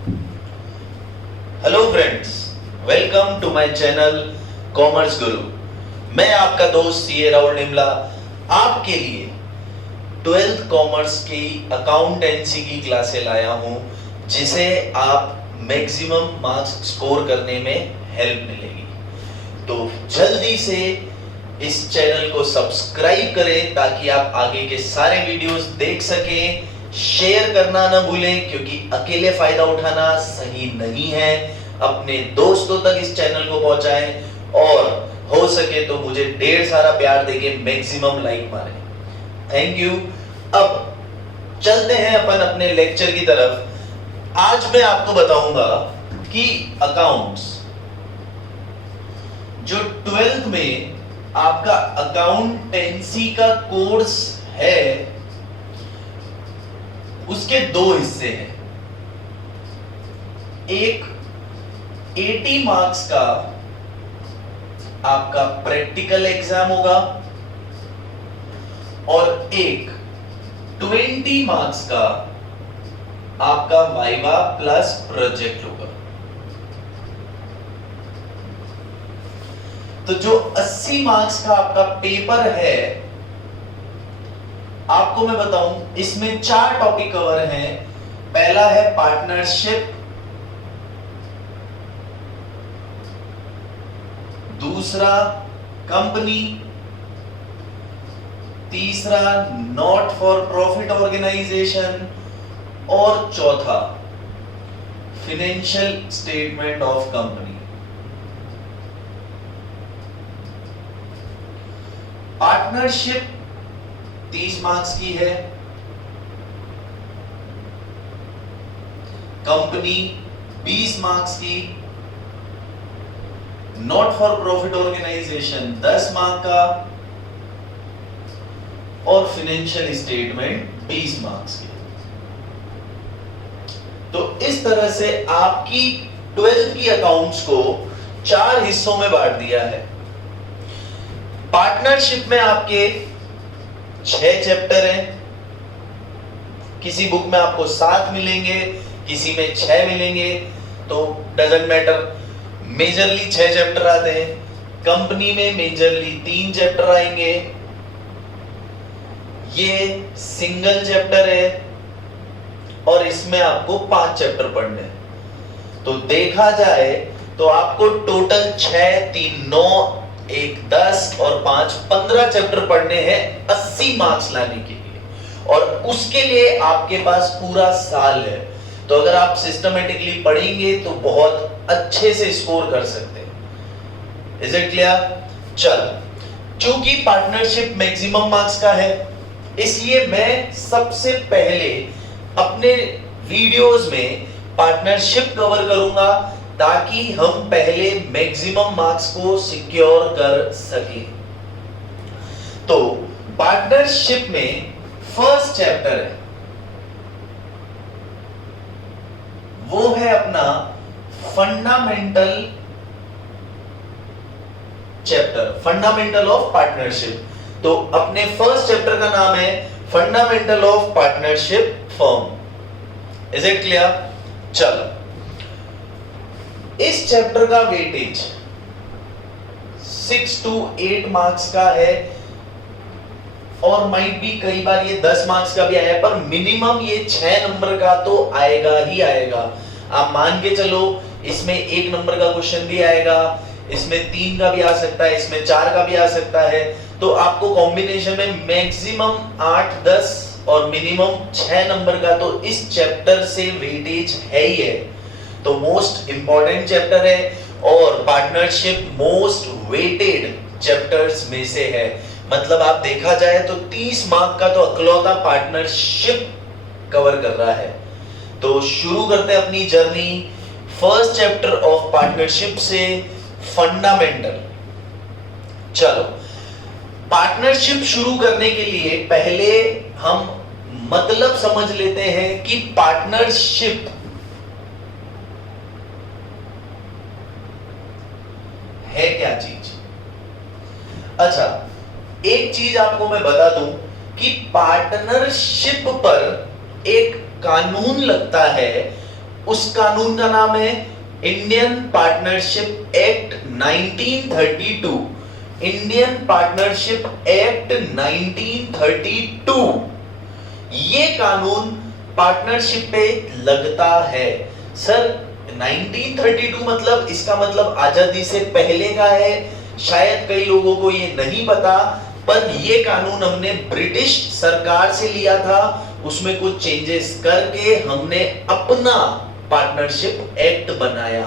Hello friends, welcome to my channel commerce guru. मैं आपका दोस्त सीए राहुल निमला आपके लिए 12th कॉमर्स की अकाउंटेंसी की क्लासे लाया हूं, जिसे आप मैक्सिमम मार्क्स स्कोर करने में हेल्प मिलेगी। तो जल्दी से इस चैनल को सब्सक्राइब करें ताकि आप आगे के सारे वीडियोस देख सकें। शेयर करना ना भूलें, क्योंकि अकेले फायदा उठाना सही नहीं है। अपने दोस्तों तक इस चैनल को पहुंचाएं और हो सके तो मुझे ढेर सारा प्यार देके मैक्सिमम लाइक मारें। Thank you. अब चलते हैं अपन अपने लेक्चर की तरफ। आज मैं आपको बताऊंगा कि अकाउंट्स जो 12th में आपका अकाउंटेंसी का कोर्स है, उसके दो हिस्से हैं। एक 80 मार्क्स का आपका प्रैक्टिकल एग्जाम होगा और एक 20 मार्क्स का आपका वाइवा प्लस प्रोजेक्ट होगा। तो जो 80 मार्क्स का आपका पेपर है, आपको मैं बताऊं, इसमें 4 टॉपिक कवर हैं। पहला है पार्टनरशिप, दूसरा कंपनी, तीसरा नॉट फॉर प्रॉफिट ऑर्गेनाइजेशन और चौथा financial statement of company. Partnership 30 marks की है, कंपनी 20 मार्क्स की, not for profit organisation 10 mark का और फाइनेंशियल स्टेटमेंट 20 मार्क्स की। तो इस तरह से आपकी 12th की अकाउंट्स को 4 हिस्सों में बांट दिया है। पार्टनरशिप में आपके 6 चैप्टर हैं। किसी बुक में आपको 7 मिलेंगे, किसी में 6 मिलेंगे, तो डजंट मैटर। मेजरली 6 चैप्टर आते हैं। कंपनी में मेजरली 3 चैप्टर आएंगे। ये सिंगल चैप्टर है और इसमें आपको 5 चैप्टर पढ़ने हैं। तो देखा जाए तो आपको टोटल 6, 3, 9, 1, 10 और 5, 15 चैप्टर पढ़ने हैं 80 मार्क्स लाने के लिए, और उसके लिए आपके पास पूरा साल है। तो अगर आप सिस्टमेटिकली पढ़ेंगे तो बहुत अच्छे से स्कोर कर सकते हैं। Is it clear? चल, चूंकि पार्टनरशिप मैक्सिमम मार्क्स का है, इसलिए मैं सबसे पहले अपने वीडियोस में पार्टनरशिप कवर करूंगा ताकि हम पहले मैक्सिमम मार्क्स को सिक्योर कर सकें। तो पार्टनरशिप में फर्स्ट चैप्टर है, वो है अपना fundamental chapter, fundamental of partnership. तो अपने फर्स्ट चैप्टर का नाम है fundamental of partnership firm. Is it clear? चलो, इस चैप्टर का वेटेज 6 to 8 मार्क्स का है, और माइट भी कई बार ये 10 मार्क्स का भी आया, पर मिनिमम ये 6 नंबर का तो आएगा ही आएगा। आप मान के चलो, इसमें 1 नंबर का क्वेश्चन भी आएगा, इसमें 3 का भी आ सकता है, इसमें 4 का भी आ सकता है। तो आपको कॉम्बिनेशन में मैक्सिमम 8, 10 और मिनिमम 6 नंबर का तो इस चैप्टर से वेटेज है ही है। तो मोस्ट इंपॉर्टेंट चैप्टर है और पार्टनरशिप मोस्ट वेटेड चैप्टर्स में से है। मतलब आप देखा जाए तो 30 मार्क का तो अकलौता पार्टनरशिप कवर कर रहा है। तो शुरू करते हैं अपनी journey first chapter of partnership से, फंडामेंटल। चलो, पार्टनरशिप शुरू करने के लिए पहले हम मतलब समझ लेते हैं कि पार्टनरशिप है क्या चीज। अच्छा, एक चीज आपको मैं बता दूं कि पार्टनरशिप पर एक कानून लगता है उस कानून का नाम है Indian partnership act 1932। Indian partnership act 1932। ये कानून पार्टनरशिप पे लगता है। सर 1932 मतलब, इसका मतलब आजादी से पहले का है। शायद कई लोगों को ये नहीं पता, पर ये कानून हमने ब्रिटिश सरकार से लिया था, उसमें कुछ चेंजेस करके हमने अपना पार्टनरशिप एक्ट बनाया।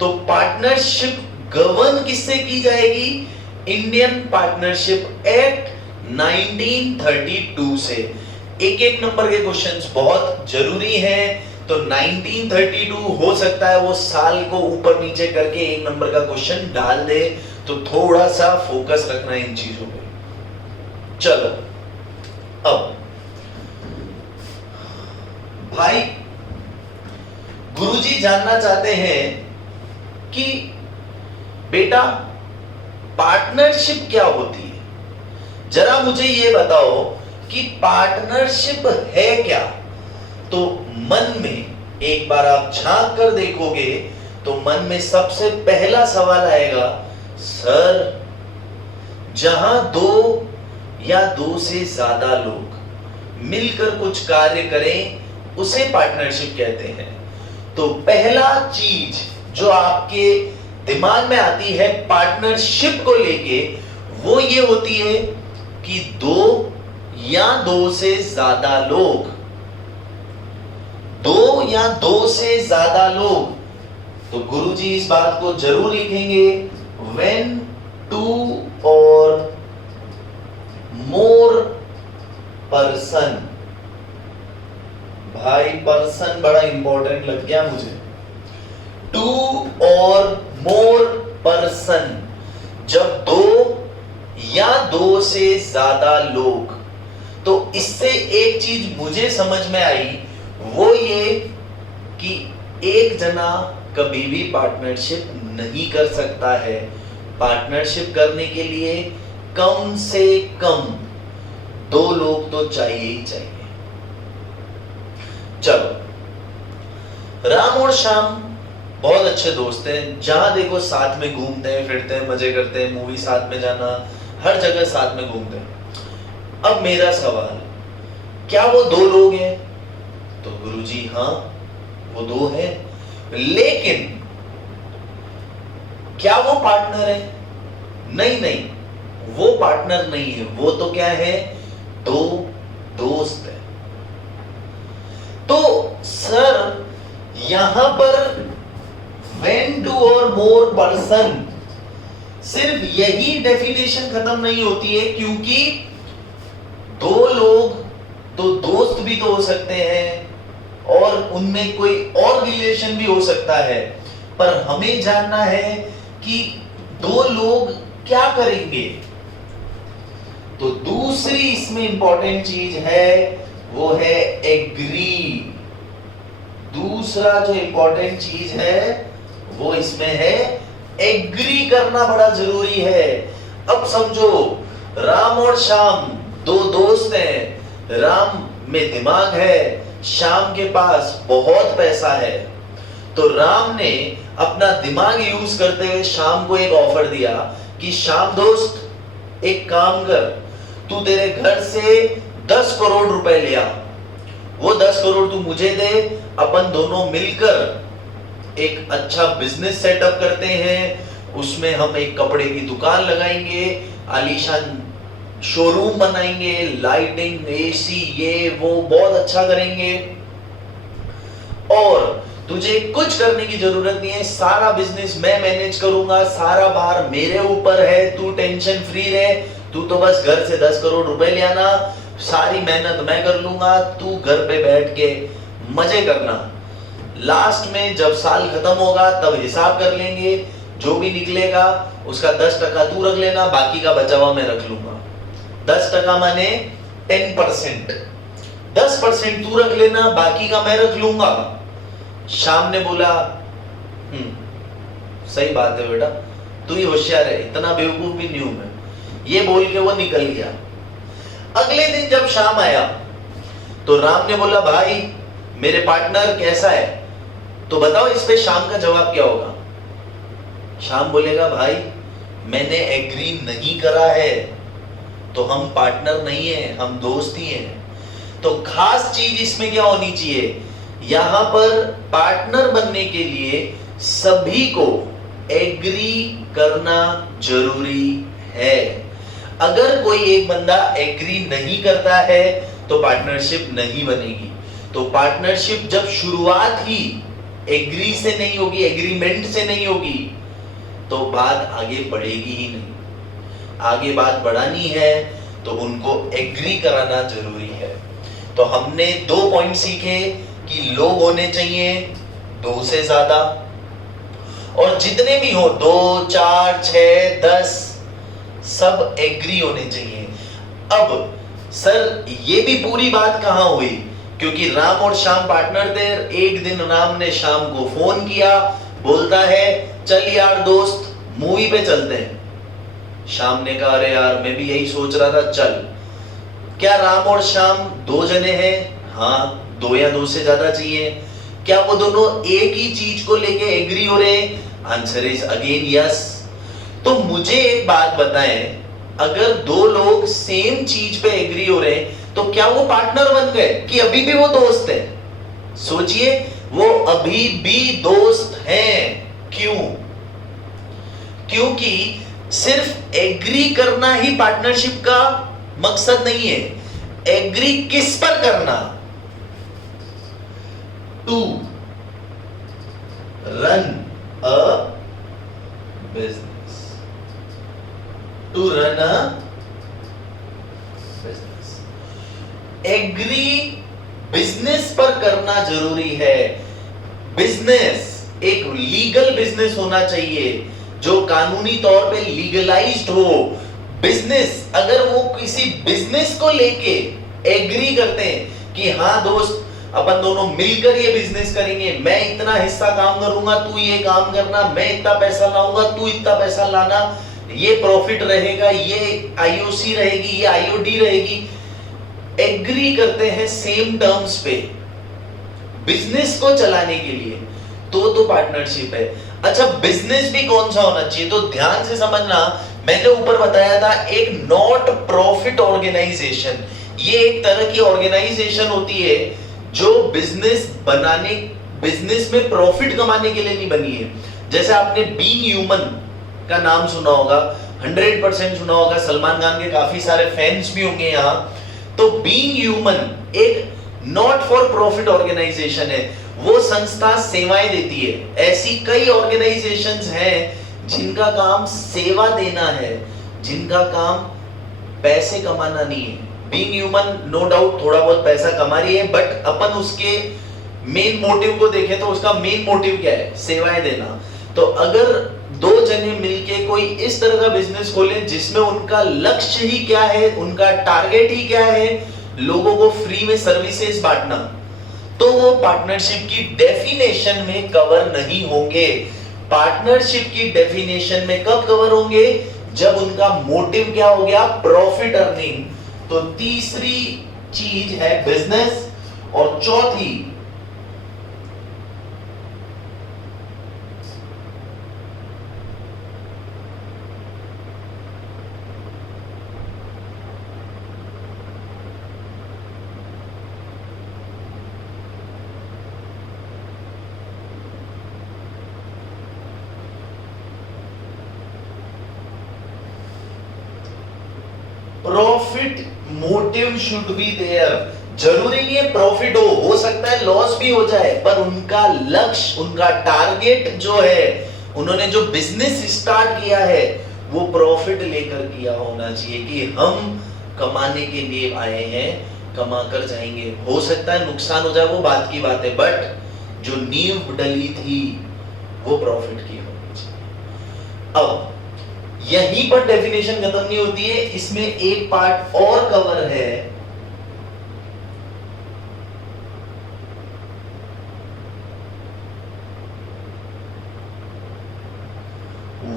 तो पार्टनरशिप गवर्न किससे की जाएगी? इंडियन पार्टनरशिप एक्ट 1932 से। एक एक नंबर के क्वेश्चंस बहुत जरूरी हैं, तो 1932 हो सकता है वो साल को ऊपर नीचे करके एक नंबर का क्वेश्चन डाल दे, तो थोड़ा सा फोकस रखना इन चीजों पे। चलो अब भाई, गुरुजी जानना चाहते हैं कि बेटा पार्टनरशिप क्या होती है, जरा मुझे ये बताओ कि पार्टनरशिप है क्या। तो मन में एक बार आप झांक कर देखोगे तो मन में सबसे पहला सवाल आएगा, सर जहां दो या दो से ज्यादा लोग मिलकर कुछ कार्य करें उसे पार्टनरशिप कहते हैं। तो पहला चीज जो आपके दिमाग में आती है पार्टनरशिप को लेके, वो ये होती है कि दो या दो से ज्यादा लोग, दो या दो से ज्यादा लोग। तो गुरुजी इस बात को जरूर लिखेंगे, when two or more person। भाई पर्सन बड़ा इंपॉर्टेंट लग गया मुझे। टू और मोर पर्सन, जब दो या दो से ज्यादा लोग। तो इससे एक चीज मुझे समझ में आई, वो ये कि एक जना कभी भी पार्टनरशिप नहीं कर सकता है। पार्टनरशिप करने के लिए कम से कम दो लोग तो चाहिए ही चाहिए। चलो, राम और श्याम बहुत अच्छे दोस्त हैं, जहां देखो साथ में घूमते हैं, फिरते हैं, मजे करते हैं, मूवी साथ में जाना, हर जगह साथ में घूमते हैं। अब मेरा सवाल, क्या वो दो लोग हैं? तो गुरुजी हाँ वो दो हैं, लेकिन क्या वो पार्टनर है? नहीं नहीं, वो पार्टनर नहीं है, वो तो क्या है? दो दोस्त है। तो सर यहां पर when two or more person, सिर्फ यही डेफिनेशन खत्म नहीं होती है, क्योंकि दो लोग तो दोस्त भी तो हो सकते हैं और उनमें कोई और रिलेशन भी हो सकता है। पर हमें जानना है कि दो लोग क्या करेंगे। तो दूसरी इसमें इंपॉर्टेंट चीज है वो है एग्री। दूसरा जो इंपॉर्टेंट चीज है वो इसमें है एग्री करना, बड़ा जरूरी है। अब समझो राम और श्याम दो दोस्त हैं, राम में दिमाग है, श्याम के पास बहुत पैसा है। तो राम ने अपना दिमाग यूज करते हुए श्याम को एक ऑफर दिया कि श्याम दोस्त एक काम कर, तू तेरे घर से 10 करोड़ रुपए ले आ, वो 10 करोड़ तू मुझे दे, अपन दोनों मिलकर एक अच्छा बिजनेस सेटअप करते हैं, उसमें हम एक कपड़े की दुकान लगाएंगे, आलीशान शोरूम बनाएंगे, लाइटिंग, एसी, ये वो बहुत अच्छा करेंगे, और तुझे कुछ करने की जरूरत नहीं है, सारा बिजनेस मैं मैनेज करूंगा, सारा भार मेरे ऊपर है, तू टेंशन फ्री रहे, तू तो बस घर से 10 करोड़ रुपए ले आना, सारी मेहनत मैं कर लूंगा, तू घर पे बैठ के मजे करना। लास्ट में जब साल खत्म होगा तब हिसाब कर लेंगे, जो भी निकलेगा उसका 10% तू रख लेना, बाकी का बचा हुआ मैं रख लूंगा। 10% माने 10%, 10% तू रख लेना, बाकी का मैं रख लूंगा। श्याम ने बोला सही बात है बेटा, तू ही होशियार है, इतना बेवकूफ भी नहीं हूं मैं। ये बोल के वो निकल गया। अगले दिन जब शाम आया तो राम ने बोला भाई मेरे पार्टनर कैसा है? तो बताओ इस पे शाम का जवाब क्या होगा? शाम बोलेगा भाई मैंने एग्री नहीं करा है, तो हम पार्टनर नहीं है, हम दोस्त ही हैं। तो खास चीज इसमें क्या होनी चाहिए, यहां पर पार्टनर बनने के लिए सभी को एग्री करना जरूरी है। अगर कोई एक बंदा एग्री नहीं करता है तो पार्टनरशिप नहीं बनेगी। तो पार्टनरशिप जब शुरुआत ही एग्री से नहीं होगी, एग्रीमेंट से नहीं होगी, तो बात आगे बढ़ेगी ही नहीं। आगे बात बढ़ानी है तो उनको एग्री कराना जरूरी है। तो हमने 2 पॉइंट सीखे कि लोग होने चाहिए 2 से ज्यादा, और जितने भी हो 2, 4, 6, 10 सब एग्री होने चाहिए। अब सर ये भी पूरी बात कहां हुई, क्योंकि राम और श्याम पार्टनर थे। एक दिन राम ने श्याम को फोन किया, बोलता है चल यार दोस्त मूवी पे चलते हैं। श्याम ने कहा अरे यार मैं भी यही सोच रहा था, चल। क्या राम और श्याम 2 जने हैं? हाँ, 2 या 2 से ज्यादा चाहिए। क्या वो दोनों एक ही चीज को लेके एग्री हो रहे हैं? Answer is again yes. तो मुझे एक बात बताएं, अगर 2 लोग सेम चीज पे एग्री हो रहे हैं तो क्या वो पार्टनर बन गए कि अभी भी वो दोस्त है? सोचिए, वो अभी भी दोस्त हैं। क्यों? क्योंकि सिर्फ एग्री करना ही पार्टनरशिप का मकसद नहीं है। एग्री किस पर करना? To run a business. To run a business. Agree business पर करना जरूरी है। बिजनेस एक लीगल बिजनेस होना चाहिए, जो कानूनी तौर पे लीगलाइज्ड हो। बिजनेस, अगर वो किसी बिजनेस को लेके एग्री करते हैं कि हाँ दोस्त अपन दोनों मिलकर ये बिजनेस करेंगे, मैं इतना हिस्सा काम करूंगा, तू ये काम करना, मैं इतना पैसा लाऊंगा, तू इतना पैसा लाना, ये प्रॉफिट रहेगा, ये आईओसी रहेगी, ये आईओडी रहेगी, एग्री करते हैं सेम टर्म्स पे बिजनेस को चलाने के लिए, तो पार्टनरशिप है। अच्छा, बिजनेस भी कौन सा होना चाहिए? तो ध्यान से समझना, मैंने ऊपर बताया था एक नॉट प्रॉफिट ऑर्गेनाइजेशन। ये एक तरह की ऑर्गेनाइजेशन होती है जो बिजनेस में प्रॉफिट कमाने के लिए नहीं बनी है। जैसे आपने बीइंग ह्यूमन का नाम सुना होगा, 100% सुना होगा, सलमान खान के काफी सारे फैंस भी होंगे यहाँ। तो बीइंग ह्यूमन एक नॉट फॉर प्रॉफिट ऑर्गेनाइजेशन है, वो संस्था सेवाएं देती है। ऐसी कई ऑर्गेनाइजेशंस हैं जिनका काम सेवा देना है, जिनका काम पैसे कमाना नहीं है। बीइंग ह्यूमन नो डाउट थोड़ा बहुत पैसा कमा रही है, बट अपन उसके मेन मोटिव को देखें तो उसका मेन मोटिव क्या है? सेवाएं देना। तो अगर 2 जने मिलके कोई इस तरह का बिजनेस खोले जिसमें उनका लक्ष्य ही क्या है, उनका टारगेट ही क्या है, लोगों को फ्री में सर्विसेज बांटना, तो वो पार्टनरशिप की डेफिनेशन में कवर नहीं होंगे। पार्टनरशिप की डेफिनेशन में कब कवर होंगे? जब उनका मोटिव क्या हो गया? Profit earning. तो तीसरी चीज है बिजनेस, और चौथी profit motive should be there. जरूरी नहीं है प्रॉफिट हो सकता है लॉस भी हो जाए, पर उनका लक्ष्य, उनका टारगेट जो है, उन्होंने जो बिजनेस स्टार्ट किया है वो प्रॉफिट लेकर किया होना चाहिए कि हम कमाने के लिए आए हैं, कमा कर जाएंगे। हो सकता है नुकसान हो जाए, वो बात की बात है, बट जो नींव डली थी वो प्रॉफिट की होनी चाहिए। अब यहीं पर डेफिनेशन खत्म नहीं होती है, इसमें एक पार्ट और कवर है,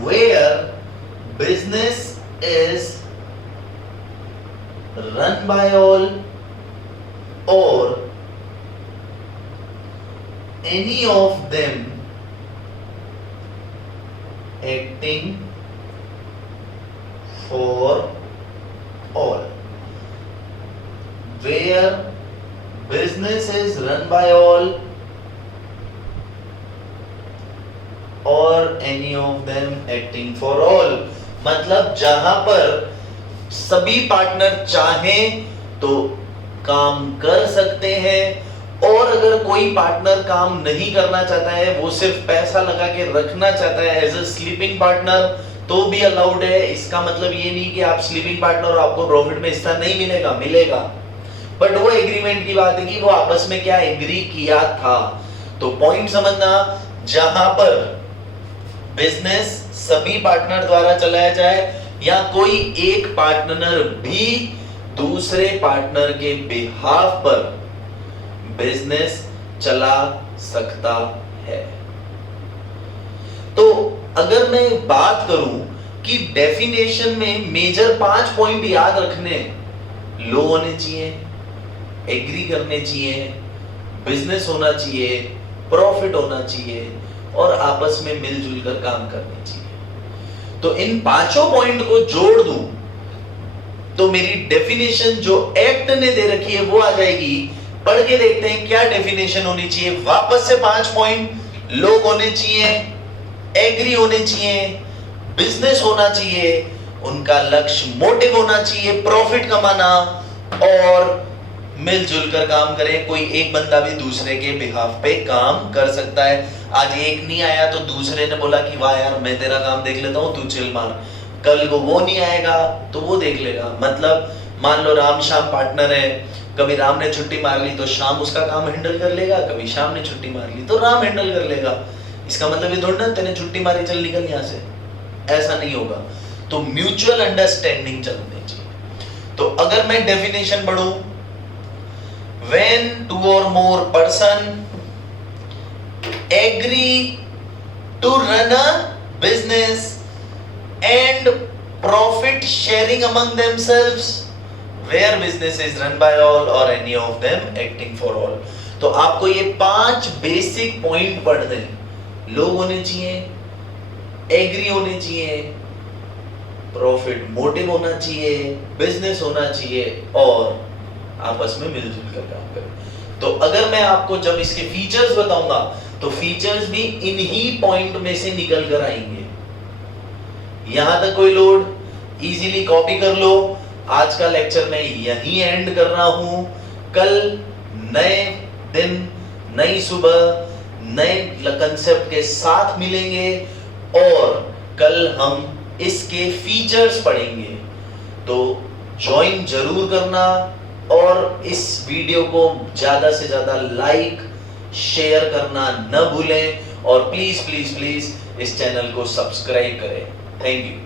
where business is run by all or any of them acting for all, where business is run by all or any of them acting for all, मतलब जहां पर सभी पार्टनर चाहें तो काम कर सकते हैं, और अगर कोई पार्टनर काम नहीं करना चाहता है, वो सिर्फ पैसा लगा के रखना चाहता है एज अ स्लीपिंग पार्टनर, तो भी अलाउड है। इसका मतलब ये नहीं कि आप स्लीपिंग पार्टनर और आपको प्रॉफिट में हिस्सा नहीं मिलेगा, मिलेगा, बट वो एग्रीमेंट की बात है कि वो आपस में क्या एग्री किया था। तो पॉइंट समझना, जहां पर बिजनेस सभी पार्टनर द्वारा चलाया जाए या कोई एक पार्टनर भी दूसरे पार्टनर के बिहाफ पर बिजनेस चला सकता है। तो अगर मैं बात करूं कि डेफिनेशन में मेजर 5 पॉइंट याद रखने, लो होने चाहिए, एग्री करने चाहिए, बिजनेस होना चाहिए, प्रॉफिट होना चाहिए और आपस में मिलजुल कर काम करने चाहिए। तो इन 5 पॉइंट को जोड़ दूं तो मेरी डेफिनेशन जो एक्ट ने दे रखी है वो आ जाएगी। पढ़ के देखते हैं क्या डेफिनेशन होनी चाहिए। वापस से 5 पॉइंट, लोग होने चाहिए, एग्री होने चाहिए, बिजनेस होना चाहिए, उनका लक्ष्य मोटिव होना चाहिए प्रॉफिट कमाना, और मिलजुल कर काम करें। कोई एक बंदा भी दूसरे के बिहाफ पे काम कर सकता है। आज एक नहीं आया तो दूसरे ने बोला कि वाह यार मैं तेरा काम देख लेता हूं, तू चिल मार। कल को वो नहीं आएगा तो वो देख लेगा। मतलब मान लो राम शाम पार्टनर है, कभी राम ने छुट्टी मार ली तो शाम उसका काम हैंडल कर लेगा, कभी शाम ने छुट्टी मार ली तो राम हैंडल कर लेगा। इसका मतलब ये थोड़ा ना तेने छुट्टी मारी चल निकल यहां से, ऐसा नहीं होगा। तो म्यूचुअल अंडरस्टैंडिंग चलनी चाहिए। तो अगर मैं डेफिनेशन पढ़ूं, when 2 or more person agree to run a business and profit sharing among themselves, where business is run by all or any of them acting for all। तो आपको ये 5 बेसिक पॉइंट पढ़ने हैं। लोग होने चाहिए, एग्री होने चाहिए, प्रॉफिट मोटिव होना चाहिए, बिजनेस होना चाहिए और आपस में मिलजुल कर काम करें। तो अगर मैं आपको जब इसके फीचर्स बताऊंगा तो फीचर्स भी इन्हीं पॉइंट में से निकल कर आएंगे। यहां तक कोई लोड, इजीली कॉपी कर लो। आज का लेक्चर मैं यहीं एंड कर रहा हूं। कल नए दिन, नई सुबह, नए कंसेप्ट के साथ मिलेंगे और कल हम इसके फीचर्स पढ़ेंगे। तो ज्वाइन जरूर करना और इस वीडियो को ज्यादा से ज्यादा लाइक शेयर करना न भूलें और प्लीज प्लीज प्लीज इस चैनल को सब्सक्राइब करें। Thank you.